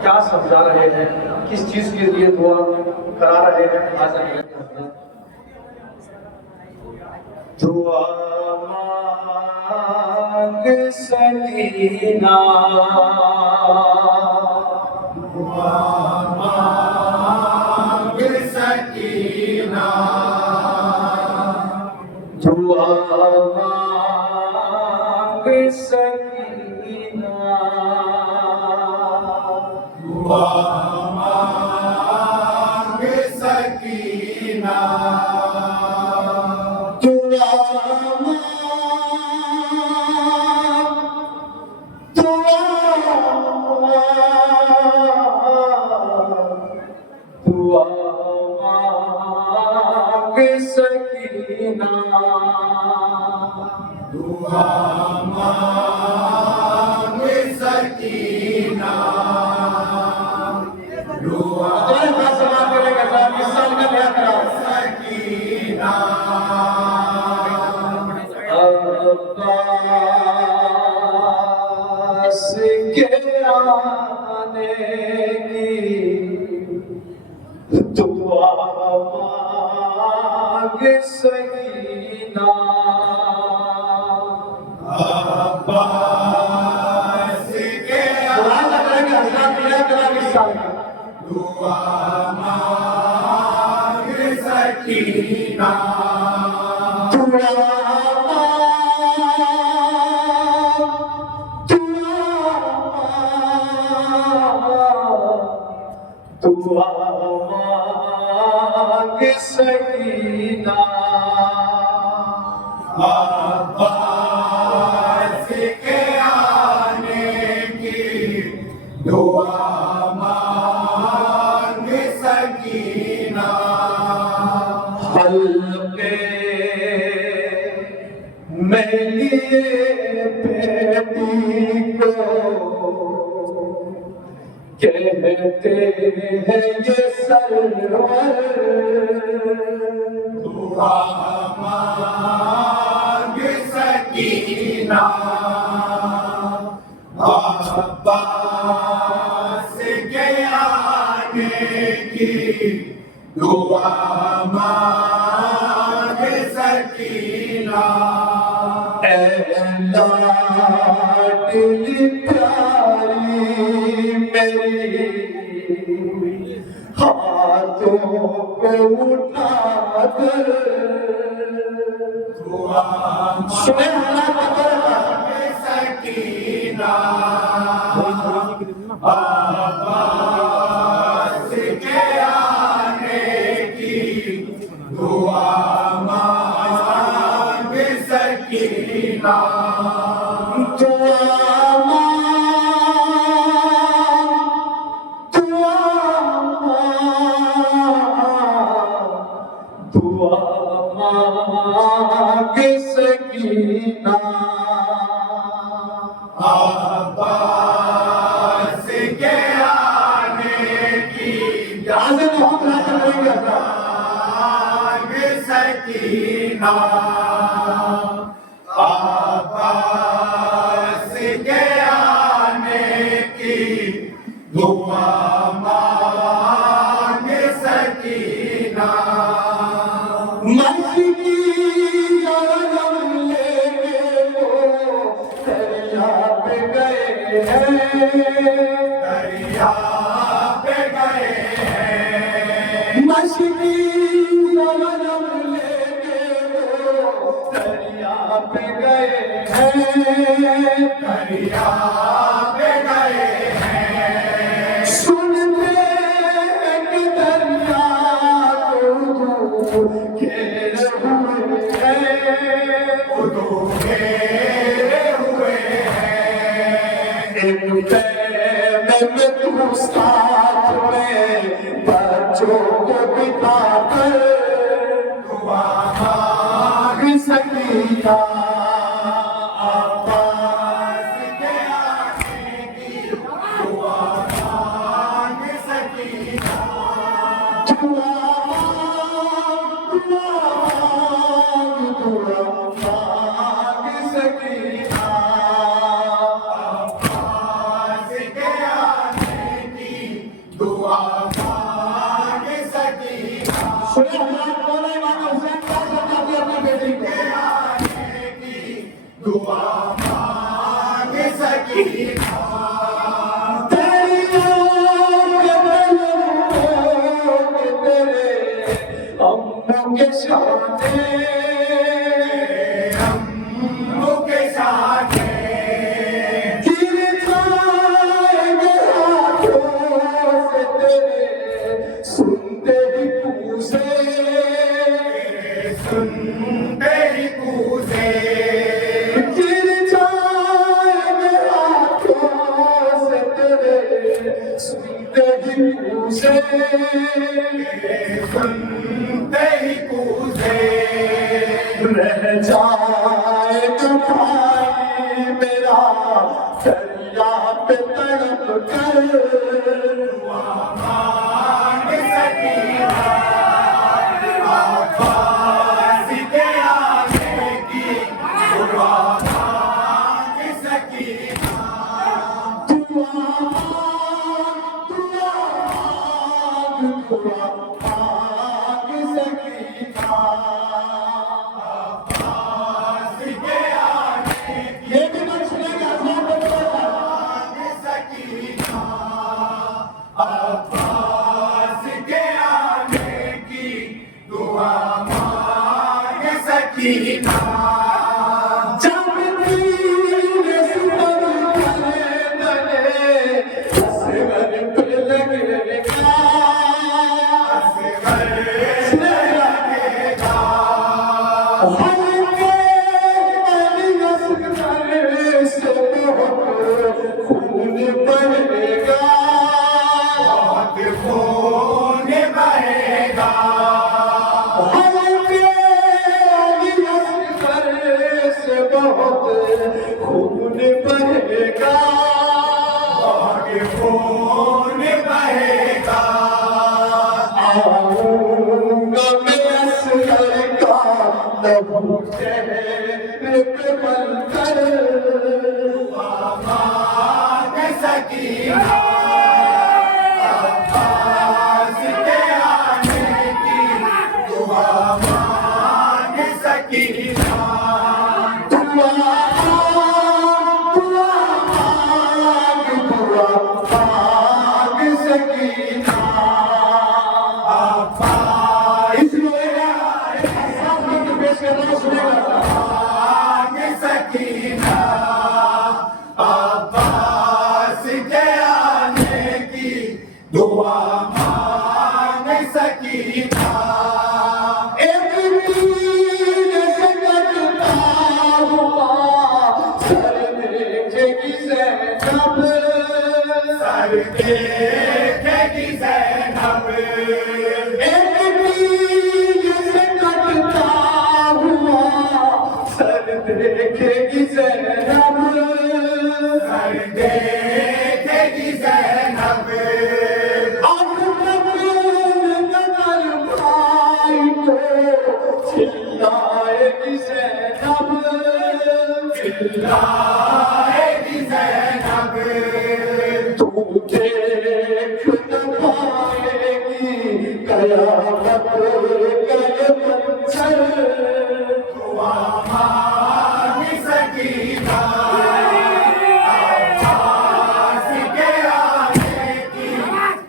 क्या समझा रहे हैं, किस चीज के लिए दुआ करा रहे हैं। दुआ मांग सकीना, दुआ मांग सकीना, दुआ मांग सकीना, दुआ मांग सकीना, दुआ मांग सकीना, दुआ मांग सकीना, दुआ सकीना, अब्बास के आने की दुआ मांग सकीना, अब्बास के दुआ मांग सकीना, दुआ मांग सकीना, अब्बास के आने की दुआ मांग सकीना, हल्के मेरी बेटी को कहते हैं ये सरवर, दुआ मांग सकीना, अब्बास के आने की दुआ मांग सकीना, लाडली प्यारी मेरी हाथों को उठा कर दुआ मांग सकीना, अब्बास के आने की दुआ मांग सकीना, दुआ मांग सकीना, अब्बास के आने की मांग सकीना, अब्बास के आने की दुआ मांग सकीना, दरिया पे गए हैं, मछली जन्म लेके वो दरिया पे गए हैं, दरिया पे गए हैं, सुनते हैं कि दरिया को घेरे हुए हैं, उदो घेरे हुए हैं, एक में तू साथ में बच्चों को बिता कर दुआ मांग सकीना, अब्बास के आने की दुआ मांग सकीना, दुआ मांग सकीना, अब्बास के आने की दुआ मांग सकीना सुने हजरत मौला इमाम हुसैन क्या समझाती है अपनी बेटी को आने की दुआ मांग सकीना तेरी अम्मों के साथे अम्मों के साथ गिर जाएंगे हाथों से तेरे सुनते ही पूछे सुनते ही पूछे गिर जाएंगे हाथों से तेरे सुनते ही पूछे सुनते ही पूछे रह जाएगा भाई मेरा दरिया पे तड़प कर मांग सकीना आवाज़ के आने की दुआ मांग सकीना आवाज़ के आने की मांग सकीना आवाज़ के आने की दुआ मांग सकीना बहुत खून बहेगा खून बहेगा बहुत खून बहेगा आऊंगा मैं असगर का लहू चेहरे पे बनकर मांग सकीना आवाज़ के आने की दुआ मांग सकीना दुआ मांग सकीना इस लोहेगा एहसास करके पेश कर रहा हूं सुनेगा मांग सकीना आवाज़ के आने की दुआ मांग सकीना एक तीर से कटता हुआ सर देखेगी ज़ैनब सर देखेगी ज़ैनब एक तीर से कटता हुआ सर देखेगी ज़ैनब सर देखेगी ज़ैनब आँख में नजर भाई को चिल्लाएगी ज़ैनब चिल्लाएगी ज़ैनब तू देख न पाएगी कयामत का ये मंज़र दुआ मांग सकीना आवाज़ के आने की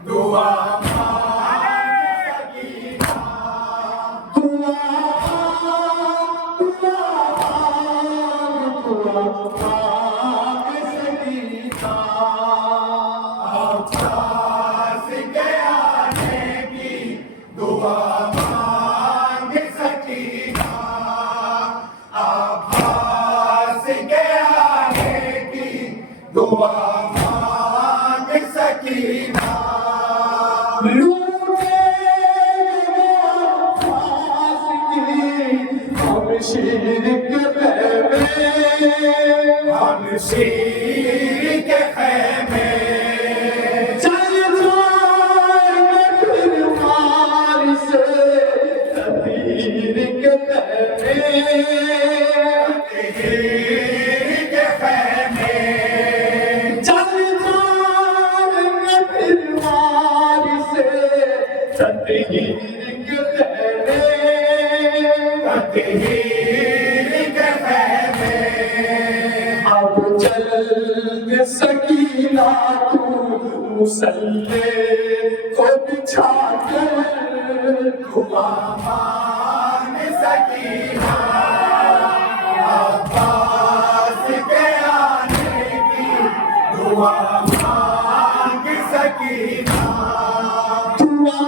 दुआ मांग सकीना दुआ मांग सकीना आवाज़ के आने की दुआ मांग सकीना आवाज़ के आने की दुआ मांग सकीना लूटे फांस की हम शीर के पैवे हम शीर के खेमे चल जाएंगे फिर मार से तीर के पैवे शीर के खेमे चल जाएंगे फिर तकदीर के खैमे, तकदीर के खैमे, अब चल सकीना तू मुसल्ले को बिछा कर, दुआ मांग सकीना, अब्बास के आने की दुआ मांग सकीना, दुआ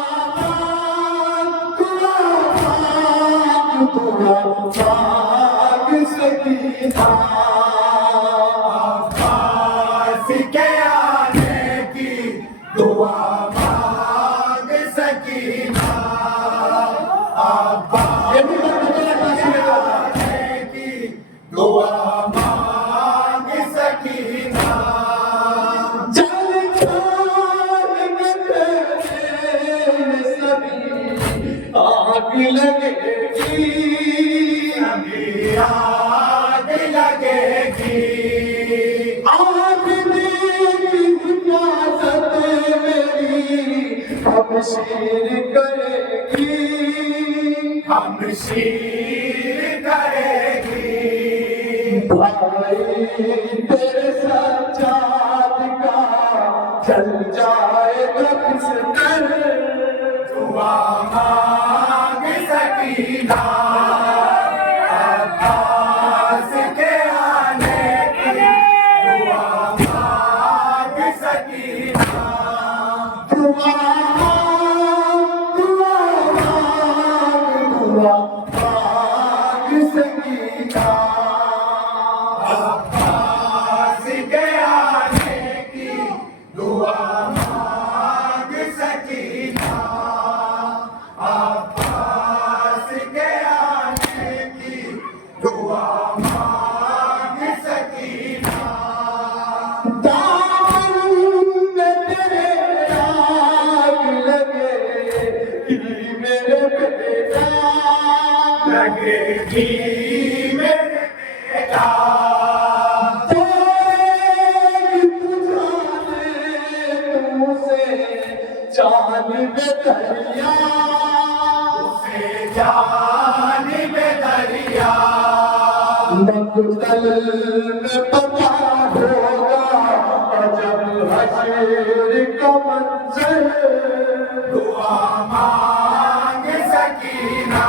मांग सकीना, अब्बास के आने की दुआ मांग सकीना, अब्बास ये भी बात के आने की दुआ मांग सकीना, जल खान में तेरे सभी आग लगेगी, अभी आग लगेगी, आग की हिफाजत मेरी अब शेर करेगी, हम शीर करेगी, भाई तेरे सज्जाद का चल जाएगा किस कर, दुआ मांग सकीना, अब्बास के आने की दुआ मांग सकीना, दुआ मांग सकीना, अब्बास के आने की दुआ मांग सकीना, अब्बास के आने की दुआ मांग सकीना, दामन में तेरे आग लगेगी मेरे बेटा, लगेगी मेरे बेटा, तेरी बुझाने तुमसे जानिब दरिया, से जानिब दरिया, मक़तल में पता होगा जब हश्र का मंज़र, दुआ मांग सकीना,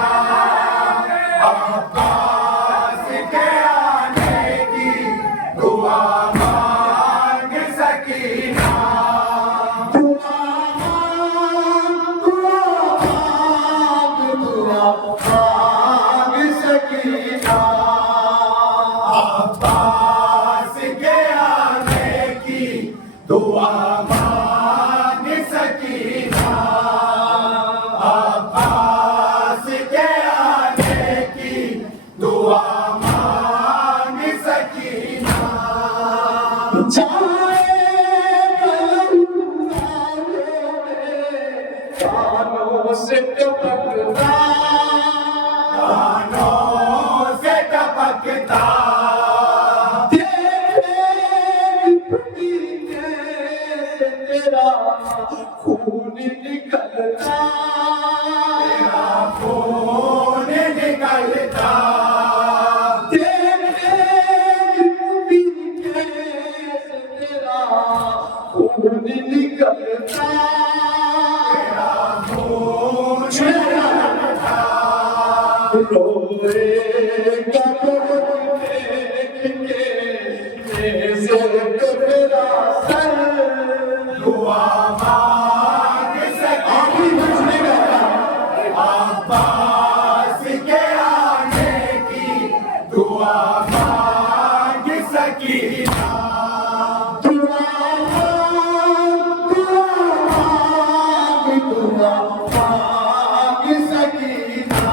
अब्बास के आने की दुआ मांग सकीना, दुआ मांग सकीना, अब्बास के आने की दुआ मांग सकीना, अब्बास के आने की दुआ मांग सकीना, जाए कानों से टपकता, कानों से टपकता, तेरा खून निकलता, खून निकलता, तेरा खून निकलता, रोएगा बहुत देख के मेरा सर, दुआ मांग सकीना, अब्बास के आने की दुआ मांग सकीना, दुआ मांग सकीना,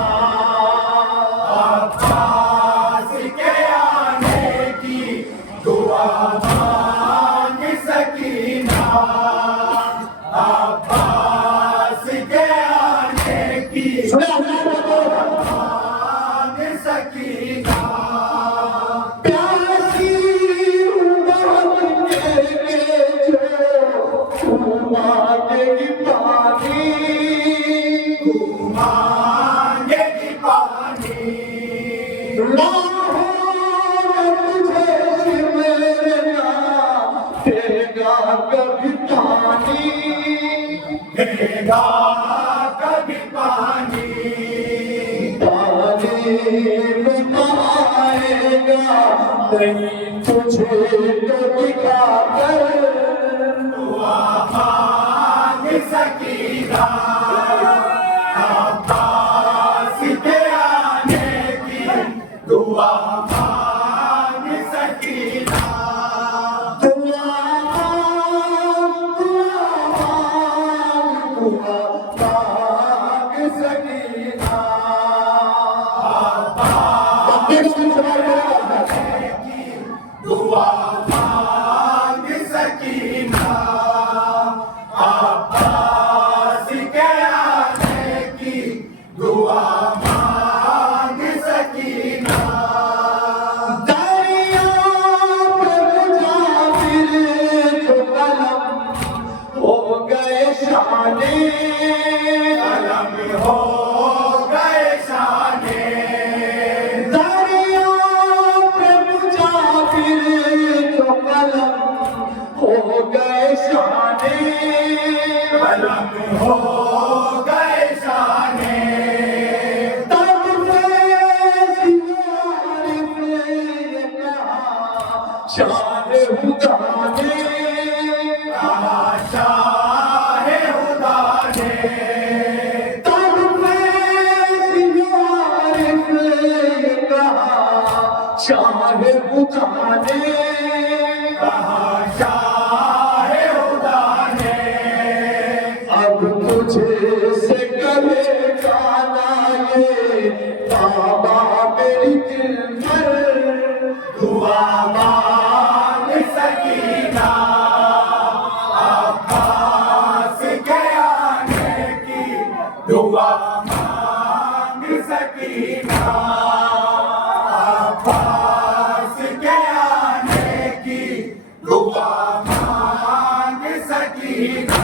अब्बास के आने की दुआ मांग सकीना, अब्बास के आने की मांग सकीना, प्यासी उम्र के जो मांगेगी पानी, देगा कभी पानी में आएगा नहीं तुझे तो दिखा कर दुआ मांग सकीना अब्बास के आने की दुआ मांग सकीना दुआ मांग सकीना अब्बास के आने की दुआ मांग सकीना दरिया पे मुसाफिर जो कलम हो गए शाने कलम हो गए शाने दरिया पे मुसाफिर जो कलम हो गए शाने कलम हो गए शाने तब से सियारे पे कहा शान खुदा ने कहा शाहे खुदा ने तब से सियारे पे कहा शान खुदा ने कहा शाहे खुदा ने अब तुझे से कहे जाना ये बाबा मेरी दिल पर दुआ मांग सकीना अब्बास के आने की दुआ मांग सकीना अब्बास के आने की दुआ मांग सकीना